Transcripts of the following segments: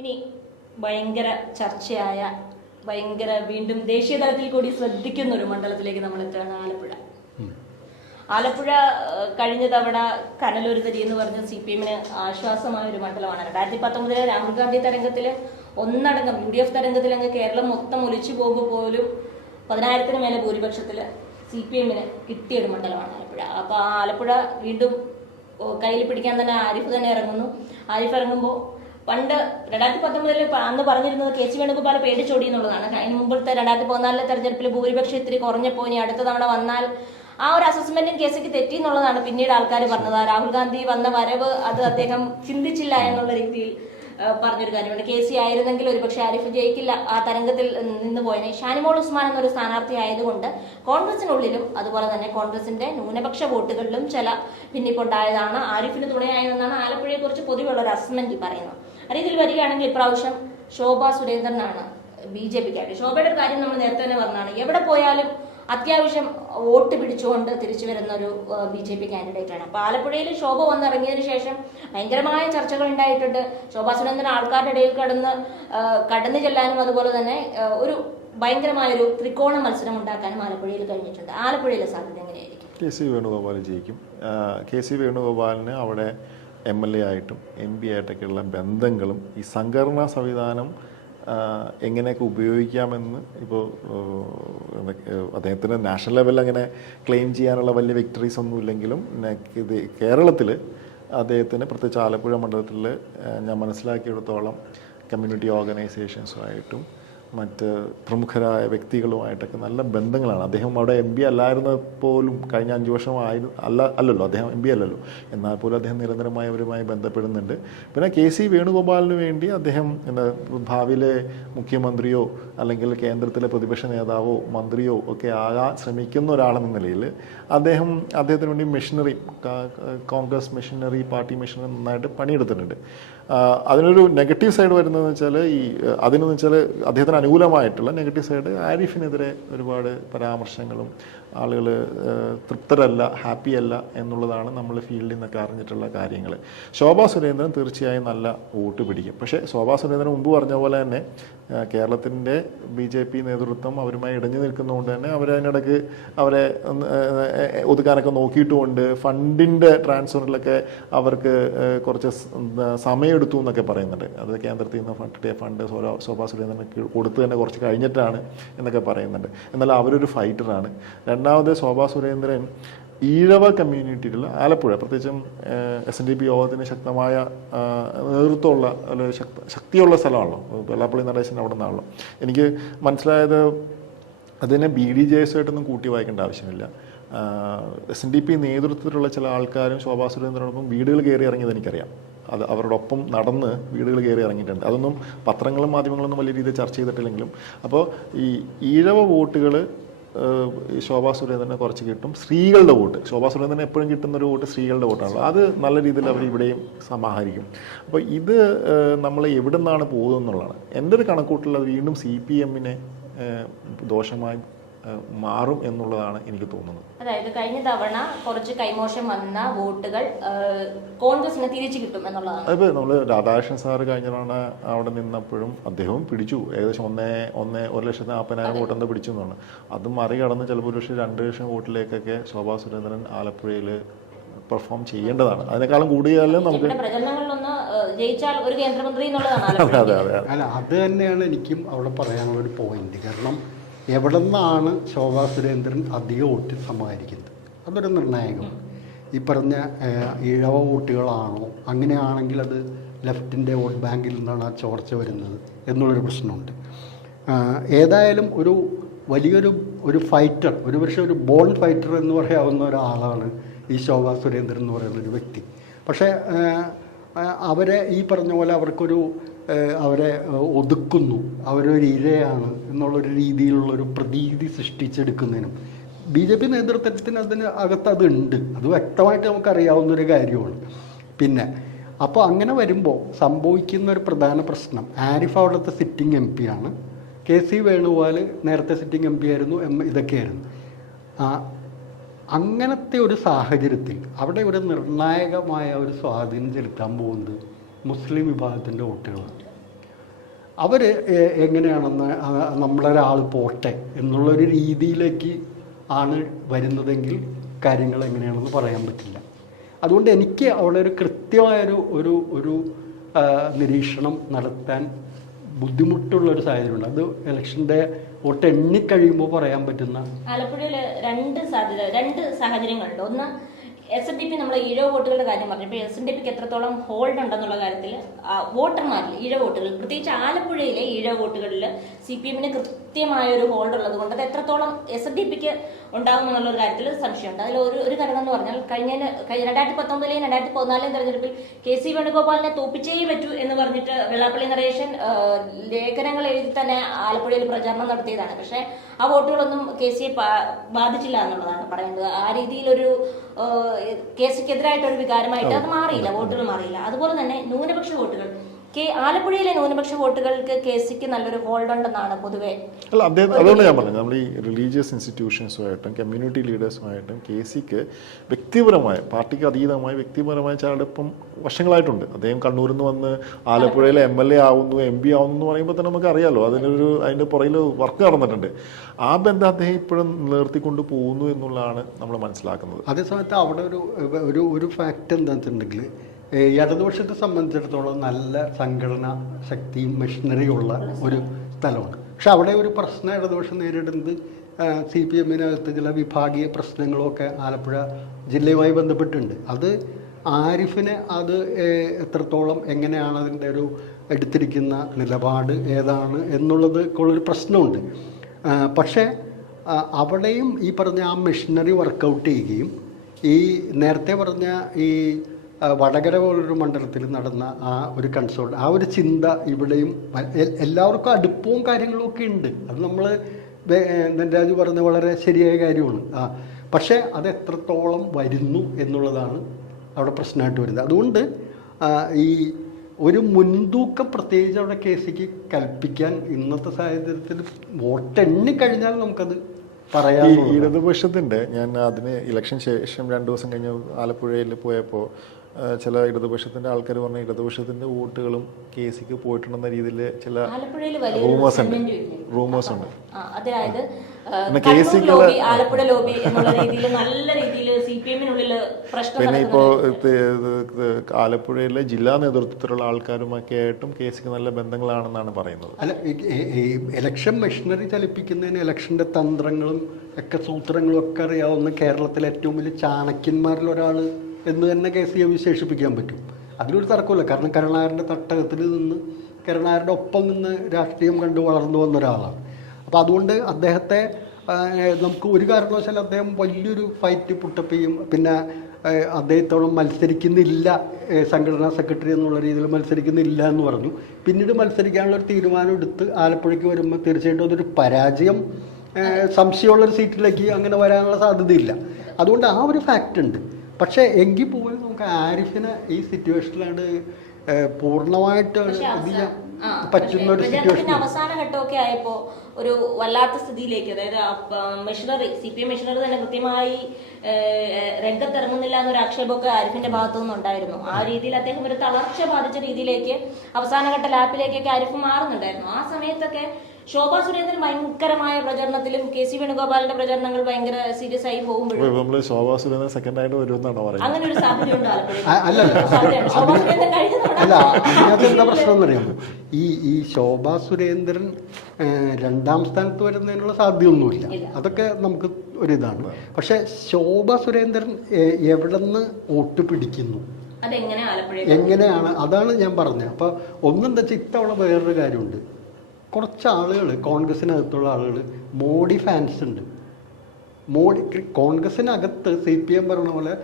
ഇനി ഭയങ്കര ചർച്ചയായ ഭയങ്കര വീണ്ടും ദേശീയ തലത്തിൽ കൂടി ശ്രദ്ധിക്കുന്ന ഒരു മണ്ഡലത്തിലേക്ക് നമ്മൾ എത്തുകയാണ് ആലപ്പുഴ. ആലപ്പുഴ കഴിഞ്ഞ തവണ കനലൊരു തരി എന്ന് പറഞ്ഞ സി പി എമ്മിന് ആശ്വാസമായ ഒരു മണ്ഡലമാണ്. രണ്ടായിരത്തി പത്തൊമ്പതിലെ രാഹുൽ ഗാന്ധി തരംഗത്തിൽ ഒന്നടങ്കം യു ഡി എഫ് തരംഗത്തിൽ അങ്ങ് കേരളം മൊത്തം ഒലിച്ചു പോകുമ്പോൾ പോലും പതിനായിരത്തിന് മേലെ ഭൂരിപക്ഷത്തിൽ സി പി എമ്മിന് കിട്ടിയ ഒരു മണ്ഡലമാണ് ആലപ്പുഴ. അപ്പോൾ ആ ആലപ്പുഴ വീണ്ടും കയ്യിൽ പിടിക്കാൻ തന്നെ ആരിഫ് തന്നെ ഇറങ്ങുന്നു. ആരിഫ് ഇറങ്ങുമ്പോൾ പണ്ട് രണ്ടായിരത്തി പത്തൊമ്പതിൽ അന്ന് പറഞ്ഞിരുന്നത് കെ സി വേണുഗോപാൽ പേടിച്ചോടി എന്നുള്ളതാണ്. അതിന് മുമ്പത്തെ രണ്ടായിരത്തി പതിനാലിലെ തെരഞ്ഞെടുപ്പിൽ ഭൂരിപക്ഷം ഇത്തിരി കുറഞ്ഞപ്പോൾ ഇനി അടുത്ത തവണ വന്നാൽ ആ ഒരു അസസ്മെന്റും കെ സിക്ക് തെറ്റി എന്നുള്ളതാണ് പിന്നീട് ആൾക്കാർ പറഞ്ഞത്. രാഹുൽ ഗാന്ധി വന്ന വരവ് അത് അദ്ദേഹം ചിന്തിച്ചില്ല എന്നുള്ള രീതിയിൽ പറഞ്ഞൊരു കാര്യമുണ്ട്. കെ സി ആയിരുന്നെങ്കിൽ ഒരുപക്ഷെ ആരിഫ് ജയിക്കില്ല ആ തരംഗത്തിൽ നിന്ന് പോയനെ. ഷാനിമോൾ ഉസ്മാൻ എന്നൊരു സ്ഥാനാർത്ഥി ആയതുകൊണ്ട് കോൺഗ്രസിനുള്ളിലും അതുപോലെ തന്നെ കോൺഗ്രസിന്റെ ന്യൂനപക്ഷ വോട്ടുകളിലും ചില ഭിന്നിപ്പുണ്ടായതാണ്. ആരിഫിന് തുണയായതെന്നാണ് ആലപ്പുഴയെ കുറിച്ച് പൊതുവെയുള്ള ഒരു അസസ്മെന്റ് പറയുന്നത്. ആ ഇതിൽ വരികയാണെങ്കിൽ ഇപ്രാവശ്യം ശോഭ സുരേന്ദ്രനാണ് ബി ജെ പിക്കായിട്ട് ശോഭയുടെ ഒരു കാര്യം നമ്മൾ നേരത്തെ തന്നെ പറഞ്ഞതാണ്. എവിടെ പോയാലും അത്യാവശ്യം വോട്ട് പിടിച്ചുകൊണ്ട് തിരിച്ചു വരുന്ന ഒരു ബി ജെ പി കാൻഡിഡേറ്റ് ആണ്. അപ്പൊ ആലപ്പുഴയിൽ ശോഭ വന്നിറങ്ങിയതിനു ശേഷം ഭയങ്കരമായ ചർച്ചകൾ ഉണ്ടായിട്ടുണ്ട്. ശോഭാ സുരേന്ദ്രൻ ആൾക്കാരുടെ ഇടയിൽ കടന്ന് കടന്നു ചെല്ലാനും അതുപോലെ തന്നെ ഒരു ഭയങ്കരമായൊരു ത്രികോണ മത്സരം ഉണ്ടാക്കാനും ആലപ്പുഴയിൽ കഴിഞ്ഞിട്ടുണ്ട്. ആലപ്പുഴയിലെ സാധ്യത എങ്ങനെയായിരിക്കും? കെ സി വേണുഗോപാൽ ജയിക്കും. കെ സി വേണുഗോപാലിന് അവിടെ എം എൽ എ ആയിട്ടും എം പി ആയിട്ടൊക്കെയുള്ള ബന്ധങ്ങളും ഈ സംഘടനാ സംവിധാനം എങ്ങനെയൊക്കെ ഉപയോഗിക്കാമെന്ന് ഇപ്പോൾ അദ്ദേഹത്തിന് നാഷണൽ ലെവലിൽ അങ്ങനെ ക്ലെയിം ചെയ്യാനുള്ള വലിയ വിക്ടറീസ് ഒന്നും ഇല്ലെങ്കിലും ഇത് കേരളത്തിൽ അദ്ദേഹത്തിന് പ്രത്യേകിച്ച് ആലപ്പുഴ മണ്ഡലത്തിൽ ഞാൻ മനസ്സിലാക്കിയെടുത്തോളം കമ്മ്യൂണിറ്റി ഓർഗനൈസേഷൻസുമായിട്ടും മറ്റ് പ്രമുഖരായ വ്യക്തികളുമായിട്ടൊക്കെ നല്ല ബന്ധങ്ങളാണ്. അദ്ദേഹം അവിടെ എം പി അല്ലായിരുന്ന പോലും കഴിഞ്ഞ അഞ്ച് വർഷം ആയിരു അല്ല അല്ലല്ലോ അദ്ദേഹം എം പി അല്ലല്ലോ. എന്നാൽ പോലും അദ്ദേഹം നിരന്തരമായി അവരുമായി ബന്ധപ്പെടുന്നുണ്ട്. പിന്നെ കെ സി വേണുഗോപാലിന് വേണ്ടി അദ്ദേഹം ഭാവിയിലെ മുഖ്യമന്ത്രിയോ അല്ലെങ്കിൽ കേന്ദ്രത്തിലെ പ്രതിപക്ഷ നേതാവോ മന്ത്രിയോ ഒക്കെ ആകാൻ ശ്രമിക്കുന്ന ഒരാളെന്ന നിലയിൽ അദ്ദേഹം അദ്ദേഹത്തിന് വേണ്ടി machinery Congress machinery party machinery നന്നായിട്ട് പണിയെടുത്തിട്ടുണ്ട്. അതിനൊരു നെഗറ്റീവ് സൈഡ് വരുന്നതെന്ന് വെച്ചാൽ ഈ അതിനെന്ന് വെച്ചാൽ അദ്ദേഹത്തിന് അനുകൂലമായിട്ടുള്ള നെഗറ്റീവ് സൈഡ് ആരിഫിനെതിരെ ഒരുപാട് പരാമർശങ്ങളും ആളുകൾ തൃപ്തരല്ല ഹാപ്പി അല്ല എന്നുള്ളതാണ് നമ്മൾ ഫീൽഡിൽ നിന്നൊക്കെ അറിഞ്ഞിട്ടുള്ള കാര്യങ്ങൾ ശോഭാ സുരേന്ദ്രൻ തീർച്ചയായും നല്ല വോട്ട് പിടിക്കും. പക്ഷേ ശോഭാ സുരേന്ദ്രൻ മുമ്പ് പറഞ്ഞ പോലെ തന്നെ കേരളത്തിന്റെ ബി ജെ പി നേതൃത്വം അവരുമായി ഇടഞ്ഞു നിൽക്കുന്നതുകൊണ്ട് തന്നെ അവരതിനിടയ്ക്ക് അവരെ ഒതുക്കാനൊക്കെ നോക്കിയിട്ടുമുണ്ട്. ഫണ്ടിന്റെ ട്രാൻസ്ഫറിലൊക്കെ അവർക്ക് കുറച്ച് സ്- സമയമെടുത്തു എന്നൊക്കെ പറയുന്നുണ്ട്. അത് കേന്ദ്രത്തിൽ നിന്ന് ഫണ്ട് ഫണ്ട് ശോഭ- ശോഭാ സുരേന്ദ്രന് കൊടുത്തു തന്നെ കുറച്ച് കഴിഞ്ഞിട്ടാണ് എന്നൊക്കെ പറയുന്നുണ്ട്. എന്നാൽ അവരൊരു ഫൈറ്ററാണ്. രണ്ടാമത് ശോഭാ സുരേന്ദ്രൻ ഈഴവ കമ്മ്യൂണിറ്റിയിലുള്ള ആലപ്പുഴ പ്രത്യേകിച്ചും എസ് എൻ ഡി പി യോഗത്തിന് ശക്തമായ നേതൃത്വമുള്ള അല്ലെങ്കിൽ ശക്ത ശക്തിയുള്ള സ്ഥലമാണല്ലോ. വെള്ളാപ്പള്ളി നടേശൻ അവിടെ നിന്നാണല്ലോ. എനിക്ക് മനസ്സിലായത് അതിനെ ബി ഡി ജെ എസ് ആയിട്ടൊന്നും കൂട്ടി വായിക്കേണ്ട ആവശ്യമില്ല. എസ് എൻ ഡി പി നേതൃത്വത്തിലുള്ള ചില ആൾക്കാരും ശോഭാ സുരേന്ദ്രനോടൊപ്പം വീടുകൾ കയറി ഇറങ്ങിയത് എനിക്കറിയാം. അത് അവരോടൊപ്പം നടന്ന് വീടുകൾ കയറി ഇറങ്ങിയിട്ടുണ്ട്. അതൊന്നും പത്രങ്ങളും മാധ്യമങ്ങളൊന്നും വലിയ രീതിയിൽ ചർച്ച ചെയ്തിട്ടില്ലെങ്കിലും. അപ്പോൾ ഈ ഈഴവ വോട്ടുകൾ ശോഭാ സുരേന്ദ്രനെ കുറച്ച് കിട്ടും. സ്ത്രീകളുടെ വോട്ട്. ശോഭാ സുരേന്ദ്രനെ എപ്പോഴും കിട്ടുന്ന ഒരു വോട്ട് സ്ത്രീകളുടെ വോട്ടാണല്ലോ. അത് നല്ല രീതിയിൽ അവർ ഇവിടെയും സമാഹരിക്കും. അപ്പോൾ ഇത് നമ്മൾ എവിടെ നിന്നാണ് പോകുന്നത് എന്നുള്ളതാണ്. എന്റെ ഒരു കണക്കൂട്ടിൽ അത് വീണ്ടും സി പി എമ്മിനെ ദോഷമായി മാറും എന്നുള്ളതാണ് എനിക്ക് തോന്നുന്നത്. അതായത് കഴിഞ്ഞ തവണ കുറച്ച് കൈമോശം വന്ന വോട്ടുകൾ കോൺഗ്രസിന് തിരിച്ചു കിട്ടും എന്നുള്ളതാണ്. അതിപ്പോൾ നമ്മൾ രാധാകൃഷ്ണൻ സാറ് കഴിഞ്ഞ തവണ അവിടെ നിന്നപ്പോഴും അദ്ദേഹവും പിടിച്ചു. ഏകദേശം ഒന്നേ ഒന്നേ ഒരു ലക്ഷത്തി നാൽപ്പതിനായിരം വോട്ട് എന്താ പിടിച്ചു എന്നാണ്. അത് മറികടന്ന് ചിലപ്പോൾ ഒരു ലക്ഷം രണ്ട് ലക്ഷം വോട്ടിലേക്കൊക്കെ ശോഭാ സുരേന്ദ്രൻ ആലപ്പുഴയിൽ പെർഫോം ചെയ്യേണ്ടതാണ്. അതിനേക്കാളും കൂടിയാലും നമുക്ക് ജയിച്ചാൽ ഒരു കേന്ദ്രമന്ത്രി എന്നുള്ളതാണ് അതെ അതെ അതെ അല്ല അത് തന്നെയാണ് എനിക്കും അവിടെ പറയാനുള്ള ഒരു പോയിന്റ് കാരണം എവിടെ നിന്നാണ് ശോഭാ സുരേന്ദ്രൻ അധികം വോട്ട് സമാഹരിക്കുന്നത് അതൊരു നിർണായകം. ഈ പറഞ്ഞ ഇഴവ വോട്ടുകളാണോ? അങ്ങനെയാണെങ്കിൽ അത് ലെഫ്റ്റിന്റെ വോട്ട് ബാങ്കിൽ നിന്നാണ് ആ ചോർച്ച വരുന്നത് എന്നുള്ളൊരു പ്രശ്നമുണ്ട്. ഏതായാലും ഒരു വലിയൊരു ഒരു ഫൈറ്റർ ഒരു പക്ഷേ ഒരു ബോൺ ഫൈറ്റർ എന്ന് പറയാവുന്ന ഒരാളാണ് ഈ ശോഭാ സുരേന്ദ്രൻ എന്ന് പറയുന്ന ഒരു വ്യക്തി. പക്ഷേ അവരെ ഈ പറഞ്ഞ പോലെ അവർക്കൊരു അവരെ ഒതുക്കുന്നു. അവരൊരു ഇരയാണ് എന്നുള്ളൊരു രീതിയിലുള്ളൊരു പ്രതീതി സൃഷ്ടിച്ചെടുക്കുന്നതിനും. ബി ജെ പി നേതൃത്വത്തിന് അതിന് അകത്ത് അതുണ്ട്. അത് വ്യക്തമായിട്ട് നമുക്കറിയാവുന്നൊരു കാര്യമാണ്. പിന്നെ അപ്പോൾ അങ്ങനെ വരുമ്പോൾ സംഭവിക്കുന്ന ഒരു പ്രധാന പ്രശ്നം ആരിഫ് അവിടുത്തെ സിറ്റിംഗ് എം പി ആണ് കെ സി വേണുഗോപാൽ നേരത്തെ സിറ്റിംഗ് എം പി ആയിരുന്നു എം ഇതൊക്കെയായിരുന്നു. അങ്ങനത്തെ ഒരു സാഹചര്യത്തിൽ അവിടെ ഒരു നിർണായകമായ ഒരു സ്വാധീനം ചെലുത്താൻ പോകുന്നത് മുസ്ലിം വിഭാഗത്തിന്റെ വോട്ടുകളാണ്. അവർ എങ്ങനെയാണെന്ന് നമ്മളെ നമ്മളൊരാൾ പോട്ടെ എന്നുള്ളൊരു രീതിയിലേക്ക് ആണ് വരുന്നതെങ്കിൽ കാര്യങ്ങൾ എങ്ങനെയാണെന്ന് പറയാൻ പറ്റില്ല. അതുകൊണ്ട് എനിക്ക് അവിടെ ഒരു കൃത്യമായൊരു ഒരു ഒരു നിരീക്ഷണം നടത്താൻ ബുദ്ധിമുട്ടുള്ളൊരു സാഹചര്യമുണ്ട്. അത് ഇലക്ഷന്റെ വോട്ട് എണ്ണിക്കഴിയുമ്പോൾ പറയാൻ പറ്റുന്ന ആലപ്പുഴയിൽ രണ്ട് സാധ്യത രണ്ട് സാഹചര്യങ്ങളുണ്ട്. ഒന്ന് എസ് എൻ ഡി പി നമ്മൾ ഈഴവ വോട്ടുകളുടെ കാര്യം പറഞ്ഞപ്പോൾ എസ് എൻ ഡി പിക്ക് എത്രത്തോളം ഹോൾഡ് ഉണ്ടെന്നുള്ള കാര്യത്തിൽ വോട്ടർമാരിൽ ഈഴവ വോട്ടുകൾ പ്രത്യേകിച്ച് ആലപ്പുഴയിലെ ഈഴവ വോട്ടുകളിൽ സി പി എമ്മിന് കൃത്യമായ ഒരു ഹോൾഡ് ഉള്ളത് കൊണ്ട് അത് എത്രത്തോളം എസ് എൻ ഡി പിക്ക് ഉണ്ടാകും എന്നുള്ള ഒരു കാര്യത്തിൽ സംശയമുണ്ട്. അതിൽ ഒരു ഒരു ഘടകം എന്ന് പറഞ്ഞാൽ കഴിഞ്ഞ രണ്ടായിരത്തി പത്തൊമ്പതിലെയും രണ്ടായിരത്തി പതിനാലിലെയും തെരഞ്ഞെടുപ്പിൽ കെ സി വേണുഗോപാലിനെ തോപ്പിച്ചേ പറ്റൂ എന്ന് പറഞ്ഞിട്ട് വെള്ളാപ്പള്ളി നരേശൻ ആ, ലേഖനങ്ങൾ എഴുതി തന്നെ ആലപ്പുഴയിൽ പ്രചാരണം നടത്തിയതാണ്. പക്ഷേ ആ വോട്ടുകളൊന്നും കെ സിയെ ബാധിച്ചില്ല എന്നുള്ളതാണ് പറയുന്നത് ആ രീതിയിലൊരു കെ സിക്കെതിരായിട്ട് ഒരു വികാരമായിട്ട് അത് മാറിയില്ല വോട്ടുകൾ മാറിയില്ല. അതുപോലെ തന്നെ ന്യൂനപക്ഷ വോട്ടുകൾ. കെ ആലപ്പുഴയിലെ ന്യൂനപക്ഷ വോട്ടുകൾക്ക് കെ സിക്ക് നല്ലൊരു ഹോൾഡ് ഉണ്ടെന്നാണ് പൊതുവെ അല്ല അദ്ദേഹം അതുകൊണ്ട് ഞാൻ പറഞ്ഞത് നമ്മൾ ഈ റിലീജിയസ് ഇൻസ്റ്റിറ്റ്യൂഷൻസുമായിട്ടും കമ്മ്യൂണിറ്റി ലീഡേഴ്സുമായിട്ടും കെ സിക്ക് വ്യക്തിപരമായ പാർട്ടിക്ക് അതീതമായ വ്യക്തിപരമായ ചാടപ്പം വർഷങ്ങളായിട്ടുണ്ട് അദ്ദേഹം കണ്ണൂരിൽ നിന്ന് വന്ന് ആലപ്പുഴയിലെ എം എൽ എ ആവുന്നു എം പി ആവുന്നു എന്ന് പറയുമ്പോൾ തന്നെ നമുക്ക് അറിയാലോ അതിനൊരു അതിന്റെ പുറകിൽ വർക്ക് നടന്നിട്ടുണ്ട്. ആ ബന്ധം അദ്ദേഹം ഇപ്പോഴും നിലനിർത്തിക്കൊണ്ട് പോകുന്നു എന്നുള്ളതാണ് നമ്മൾ മനസ്സിലാക്കുന്നത്. അതേസമയത്ത് അവിടെ ഒരു ഒരു ഒരു ഫാക്റ്റ് എന്താണെന്ന് വെച്ചിട്ടുണ്ടെങ്കിൽ ഇടതുപക്ഷത്തെ സംബന്ധിച്ചിടത്തോളം നല്ല സംഘടന ശക്തിയും മെഷീനറിയുള്ള ഒരു സ്ഥലമാണ്. പക്ഷെ അവിടെ ഒരു പ്രശ്നം ഇടതുപക്ഷം നേരിടുന്നത് സി പി എമ്മിനകത്ത് ചില വിഭാഗീയ പ്രശ്നങ്ങളൊക്കെ ആലപ്പുഴ ജില്ലയുമായി ബന്ധപ്പെട്ടുണ്ട് അത് ആരിഫിന് അത് എത്രത്തോളം എങ്ങനെയാണ് അതിന്റെ ഒരു എടുത്തിരിക്കുന്ന നിലപാട് ഏതാണ് എന്നുള്ളത് ഉള്ളൊരു പ്രശ്നമുണ്ട്. പക്ഷേ അവിടെയും ഈ പറഞ്ഞ ആ മെഷീനറി വർക്കൗട്ട് ചെയ്യുകയും ഈ നേരത്തെ പറഞ്ഞ ഈ വടകര പോലൊരു മണ്ഡലത്തിൽ നടന്ന ആ ഒരു കൺസോൾ ആ ഒരു ചിന്ത ഇവിടെയും എല്ലാവർക്കും അടുപ്പവും കാര്യങ്ങളും ഒക്കെ ഉണ്ട്. അത് നമ്മൾ നെൻരാജു പറഞ്ഞ വളരെ ശരിയായ കാര്യമാണ്. ആ പക്ഷേ അത് എത്രത്തോളം വരുന്നു എന്നുള്ളതാണ് അവിടെ പ്രശ്നമായിട്ട് വരുന്നത്. അതുകൊണ്ട് ഈ ഒരു മുൻതൂക്കം പ്രത്യേകിച്ച് അവിടെ കെ സിക്ക് കൽപ്പിക്കാൻ ഇന്നത്തെ സാഹചര്യത്തിൽ വോട്ട് എണ്ണിക്കഴിഞ്ഞാൽ നമുക്കത് പറയാം ഇടതുപക്ഷത്തിന്റെ ഞാൻ അതിന് ഇലക്ഷൻ ശേഷം രണ്ട് ദിവസം കഴിഞ്ഞ് ആലപ്പുഴയിൽ പോയപ്പോൾ ചില ഇടതുപക്ഷത്തിന്റെ ആൾക്കാർ പറഞ്ഞ ഇടതുപക്ഷത്തിന്റെ വോട്ടുകളും കെ സിക്ക് പോയിട്ടുണ്ടെന്ന രീതിയിൽ ചില റൂമേഴ്സ് ഉണ്ട്. റൂമേഴ്സ് ഉണ്ട്. അതായത് ഇപ്പോ ആലപ്പുഴ ലോബി എന്നുള്ള രീതിയിൽ നല്ല രീതിയിൽ സി പി എമ്മിനുള്ളിൽ പിന്നെ ഇപ്പോൾ ആലപ്പുഴയിലെ ജില്ലാ നേതൃത്വത്തിലുള്ള ആൾക്കാരുമൊക്കെ ആയിട്ടും കെ സിക്ക് നല്ല ബന്ധങ്ങളാണെന്നാണ് പറയുന്നത് അല്ല ഇലക്ഷൻ മെഷീനറി ചലിപ്പിക്കുന്നതിന് ഇലക്ഷന്റെ തന്ത്രങ്ങളും ഒക്കെ സൂത്രങ്ങളും ഒക്കെ അറിയാവുന്ന കേരളത്തിലെ ഏറ്റവും വലിയ ചാണക്യന്മാരിൽ ഒരാൾ എന്ന് തന്നെ കെ സിയെ വിശേഷിപ്പിക്കാൻ പറ്റും. അതിലൊരു തർക്കമില്ല കാരണം കരുണാകരന്റെ തട്ടകത്തിൽ നിന്ന് കരുണാകരന്റെ ഒപ്പം നിന്ന് രാഷ്ട്രീയം കണ്ട് വളർന്നു വന്ന ഒരാളാണ്. അപ്പോൾ അതുകൊണ്ട് അദ്ദേഹത്തെ നമുക്ക് ഒരു കാരണവശാലും അദ്ദേഹം വലിയൊരു ഫൈറ്റ് പുട്ടപ്പിയും പിന്നെ അദ്ദേഹത്തോളം മത്സരിക്കുന്നില്ല സംഘടനാ സെക്രട്ടറി എന്നുള്ള രീതിയിൽ മത്സരിക്കുന്നില്ല എന്ന് പറഞ്ഞു. പിന്നീട് മത്സരിക്കാനുള്ള ഒരു തീരുമാനം എടുത്ത് ആലപ്പുഴയ്ക്ക് വരുമ്പോൾ തീർച്ചയായിട്ടും അതൊരു പരാജയം സംശയമുള്ളൊരു സീറ്റിലേക്ക് അങ്ങനെ വരാനുള്ള സാധ്യതയില്ല. അതുകൊണ്ട് ആ ഒരു ഫാക്റ്റ് ഉണ്ട്. പക്ഷേ എങ്കിൽ പോലും നമുക്ക് ആരിഫിനെ ഈ സിറ്റുവേഷനിലാണ് പൂർണമായിട്ട് അവസാന- പറ്റുന്ന ഒരു സിറ്റുവേഷൻ അവസാന ഘട്ടമൊക്കെ ആയപ്പോ ഒരു വല്ലാത്ത സ്ഥിതിയിലേക്ക് അതായത് machinery C P M machinery തന്നെ കൃത്യമായി രംഗത്തിറങ്ങുന്നില്ല എന്നൊരു ആക്ഷേപമൊക്കെ ആരിഫിന്റെ ഭാഗത്തു നിന്നുണ്ടായിരുന്നു. ആ രീതിയിൽ അദ്ദേഹം ഒരു തളർച്ച ബാധിച്ച രീതിയിലേക്ക് അവസാനഘട്ട ലാപ്പിലേക്കൊക്കെ ആരിഫ് മാറുന്നുണ്ടായിരുന്നു. ആ സമയത്തൊക്കെ ശോഭാ സുരേന്ദ്രൻ ഭയങ്കരമായ പ്രചരണത്തിലും കെ സി വേണുഗോപാലിന്റെ പ്രചരണങ്ങൾ ഭയങ്കര സീരിയസ് ആയി പോകുമ്പോഴും ശോഭാ സുരേന്ദ്രൻ സെക്കൻഡ് ആയിട്ട് വരുമെന്നാണ് പറയുന്നത്? അങ്ങനെ ഒരു സാധ്യത ഉണ്ടോ അല്ല എന്താ പ്രശ്നം എന്നറിയാമോ? ഈ ഈ ശോഭാ സുരേന്ദ്രൻ രണ്ടാം സ്ഥാനത്ത് വരുന്നതിനുള്ള സാധ്യതയൊന്നുമില്ല. അതൊക്കെ നമുക്ക് ഒരിതാണ്. പക്ഷെ ശോഭ സുരേന്ദ്രൻ എവിടെന്ന് എവിടുന്ന് വോട്ട് പിടിക്കുന്നു? എങ്ങനെയാണ്? അതാണ് ഞാൻ പറഞ്ഞത്. അപ്പോൾ ഒന്നെന്താ വെച്ചാൽ ഇത്തവണ വേറൊരു കാര്യമുണ്ട്. കുറച്ച് ആളുകൾ കോൺഗ്രസിനകത്തുള്ള ആളുകൾ മോഡി ഫാൻസ് ഉണ്ട്. മോഡി കോൺഗ്രസിനകത്ത് സി പി എം പറഞ്ഞ പോലെ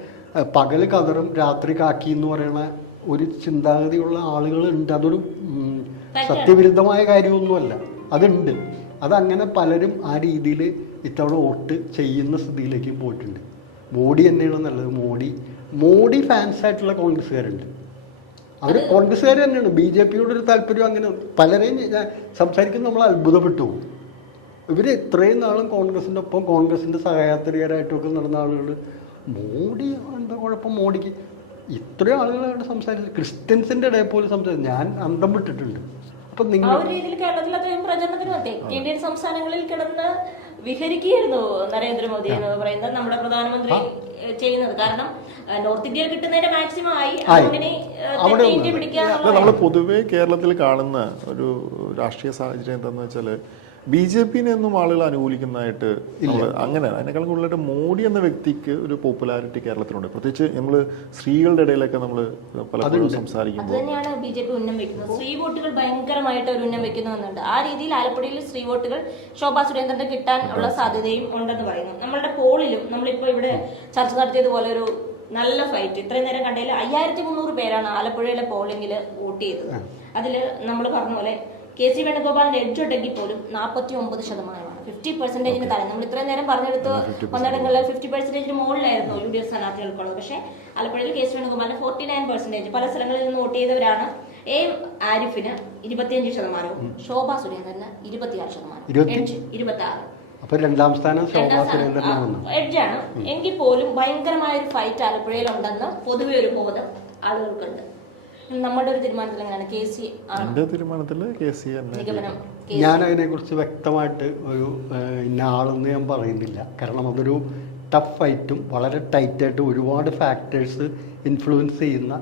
പകൽ കതറും രാത്രി കാക്കി എന്ന് പറയുന്ന ഒരു ചിന്താഗതിയുള്ള ആളുകളുണ്ട് അതൊരു ഉം, സത്യവിരുദ്ധമായ കാര്യമൊന്നുമല്ല. അതുണ്ട്. അതങ്ങനെ പലരും ആ രീതിയിൽ ഇത്തവണ വോട്ട് ചെയ്യുന്ന സ്ഥിതിയിലേക്കും പോയിട്ടുണ്ട്. മോഡി തന്നെയാണ് നല്ലത്. മോഡി മോഡി ഫാൻസ് ആയിട്ടുള്ള കോൺഗ്രസ്സുകാരുണ്ട്. അവർ കോൺഗ്രസ്സുകാർ തന്നെയാണ്. ബി ജെ പിയോട് ഒരു താല്പര്യം അങ്ങനെ പലരെയും ഞാൻ സംസാരിക്കുന്ന നമ്മൾ അത്ഭുതപ്പെട്ടു. ഇവർ ഇത്രയും നാളും കോൺഗ്രസിന്റെ ഒപ്പം കോൺഗ്രസിന്റെ സഹയാത്രികരായിട്ടൊക്കെ നടന്ന ആളുകൾ മോഡി എന്താ കുഴപ്പം? മോഡിക്ക് ഇത്രയും ആളുകളായിട്ട് സംസാരിച്ചത് ക്രിസ്ത്യൻസിന്റെ ഇടയിൽ പോലും സംസാരിച്ചു ഞാൻ അന്തം വിട്ടിട്ടുണ്ട്. അപ്പം നിങ്ങൾ ഒരു രീതിയിൽ കേരളത്തിൽ അദ്ദേഹം പ്രചരണത്തിന് വന്നേ. ഇന്ത്യൻ സംസ്ഥാനങ്ങളിൽ കിടന്ന് വിഹരിക്കുകയായിരുന്നു നരേന്ദ്രമോദി എന്ന് പറയുന്നത് നമ്മുടെ പ്രധാനമന്ത്രി ചെയ്യുന്നത്. കാരണം നോർത്ത് ഇന്ത്യയിൽ കിട്ടുന്നതിന്റെ മാക്സിമം ആയി. അവിടെ നമ്മൾ പൊതുവേ കേരളത്തിൽ കാണുന്ന ഒരു രാഷ്ട്രീയ സാഹചര്യം എന്താന്ന് വെച്ചാൽ ബി ജെ പിന്നെ ഒന്നും ആളുകൾ അനുകൂലിക്കുന്നതായിട്ട് അങ്ങനെ അതിനേക്കാൾ കൂടുതലായിട്ട് മോഡി എന്ന വ്യക്തിക്ക് ഒരു പോപ്പുലാരിറ്റി കേരളത്തിലുണ്ട്. പ്രത്യേകിച്ച് നമ്മൾ സ്ത്രീകളുടെ ഇടയിലൊക്കെ നമ്മൾ പലപ്പോഴും സംസാരിക്കുന്നത് സംസാരിക്കുമ്പോൾ തന്നെയാണ് ബി ജെ പി ഉന്നം വെക്കുന്നത്. സ്ത്രീ വോട്ടുകൾ ഭയങ്കരമായിട്ട് ഒരു ഉന്നം വെക്കുന്നുണ്ട്. ആ രീതിയിൽ ആലപ്പുഴയിൽ സ്ത്രീ വോട്ടുകൾ ശോഭാ സുരേന്ദ്രന്റെ കിട്ടാൻ ഉള്ള സാധ്യതയും ഉണ്ടെന്ന് പറയുന്നു. നമ്മളുടെ പോളിലും നമ്മളിപ്പോ ഇവിടെ ചർച്ച നടത്തിയതുപോലെ ഒരു നല്ല ഫൈറ്റ് ഇത്രയും നേരം കണ്ടതിൽ അയ്യായിരത്തി മുന്നൂറ് പേരാണ് ആലപ്പുഴയിലെ പോളിംഗിൽ വോട്ട് ചെയ്തത്. അതിൽ നമ്മൾ പറഞ്ഞ പോലെ കെ സി വേണുഗോപാലിന്റെ എഡ്ജ് ഉണ്ടെങ്കിൽ പോലും നാൽപ്പത്തി ഒമ്പത് ശതമാനമാണ് ഫിഫ്റ്റി പെർസെന്റേജിന് താഴെ. നമ്മൾ ഇത്രയും നേരം പറഞ്ഞെടുത്ത് വന്നിടങ്ങളിൽ ഫിഫ്റ്റി പെർസെന്റേജിന് മുകളിലായിരുന്നു യു ഡി എഫ് സ്ഥാനാർത്ഥികൾക്കുള്ളത്. പക്ഷേ ആലപ്പുഴയിൽ കെ സി വേണുഗോപാലിന് ഫോർട്ടി നയൻ പെർസെന്റേജ് പല സ്ഥലങ്ങളിൽ നിന്ന് വോട്ട് ചെയ്തവരാണ് എ ആരിഫിന് ഇരുപത്തിയഞ്ച് ശതമാനവും ശോഭാ സുരേന്ദ്രന് ഇരുപത്തിയാറ് ശതമാനം. ഇരുപത്തി- ആറ് അപ്പോൾ രണ്ടാം സ്ഥാനം ശോഭാ സുരേന്ദ്രനാണെന്ന്. എഡ്ജാണ്. എങ്കിൽ പോലും ഭയങ്കരമായ ഒരു ഫൈറ്റ് ആലപ്പുഴയിൽ ഉണ്ടെന്ന് പൊതുവെ ഒരു ബോധം ആളുകൾക്കുണ്ട്. നമ്മുടെ ഒരു തീരുമാനത്തിൽ എങ്ങനെയാണ്? കെ സി ആണ്? എന്റെ തീരുമാനത്തിൽ കെ സി എന്നെ നിഗമനം ഞാൻ അതിനെക്കുറിച്ച് വ്യക്തമായിട്ട് ഒരു ഇന്ന ആളെന്ന് ഞാൻ പറയുന്നില്ല. കാരണം അതൊരു ടഫ് ഫൈറ്റും വളരെ ടൈറ്റായിട്ട് ഒരുപാട് ഫാക്ടേഴ്സ് ഇൻഫ്ലുവൻസ് ചെയ്യുന്ന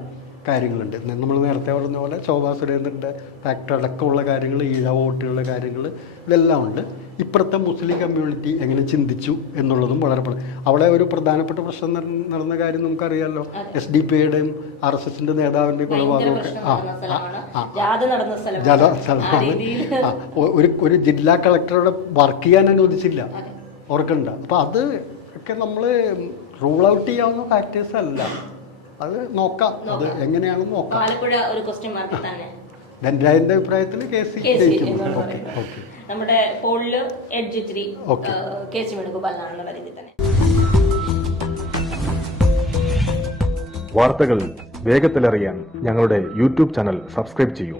കാര്യങ്ങളുണ്ട്. നമ്മൾ നേരത്തെ പറഞ്ഞ പോലെ ശോഭാ സുരേന്ദ്രന്റെ ഫാക്ടർ അടക്കമുള്ള കാര്യങ്ങൾ ഈഴ വോട്ടുകളുടെ കാര്യങ്ങൾ ഇതെല്ലാം ഉണ്ട്. ഇപ്പുറത്തെ മുസ്ലിം കമ്മ്യൂണിറ്റി എങ്ങനെ ചിന്തിച്ചു എന്നുള്ളതും വളരെ അവിടെ ഒരു പ്രധാനപ്പെട്ട പ്രശ്നം നടന്ന- കാര്യം നമുക്കറിയാമല്ലോ എസ് ഡി പി യുടെയും ആർ എസ് എസിന്റെ നേതാവിന്റെ കൊലപാതകം കൊലപാതകമൊക്കെ ആ ജാഥ സ്ഥലമാണ്. ഒരു ഒരു ജില്ലാ കളക്ടറുടെ വർക്ക് ചെയ്യാൻ അനുവദിച്ചില്ല. ഓർക്കണ്ട. അപ്പൊ അത് ഒക്കെ നമ്മൾ റൂൾ ഔട്ട് ചെയ്യാവുന്ന ഫാക്ടേഴ്സ് അല്ല. അത് നോക്കാം. അത് എങ്ങനെയാണെന്ന് നോക്കാം. ആലപ്പുഴ ഒരു ക്വസ്റ്റ്യൻ തന്നെ. എന്റെ അഭിപ്രായത്തിൽ കെ സി നമ്മുടെ പോളിൽ എഡ്ജ് ഇച്ചിരി Okay. കെ സി വേണുഗോപാലിനാണെന്നുള്ള രീതിയിൽ തന്നെ. വാർത്തകൾ വേഗത്തിലറിയാൻ ഞങ്ങളുടെ യൂട്യൂബ് ചാനൽ സബ്സ്ക്രൈബ് ചെയ്യൂ.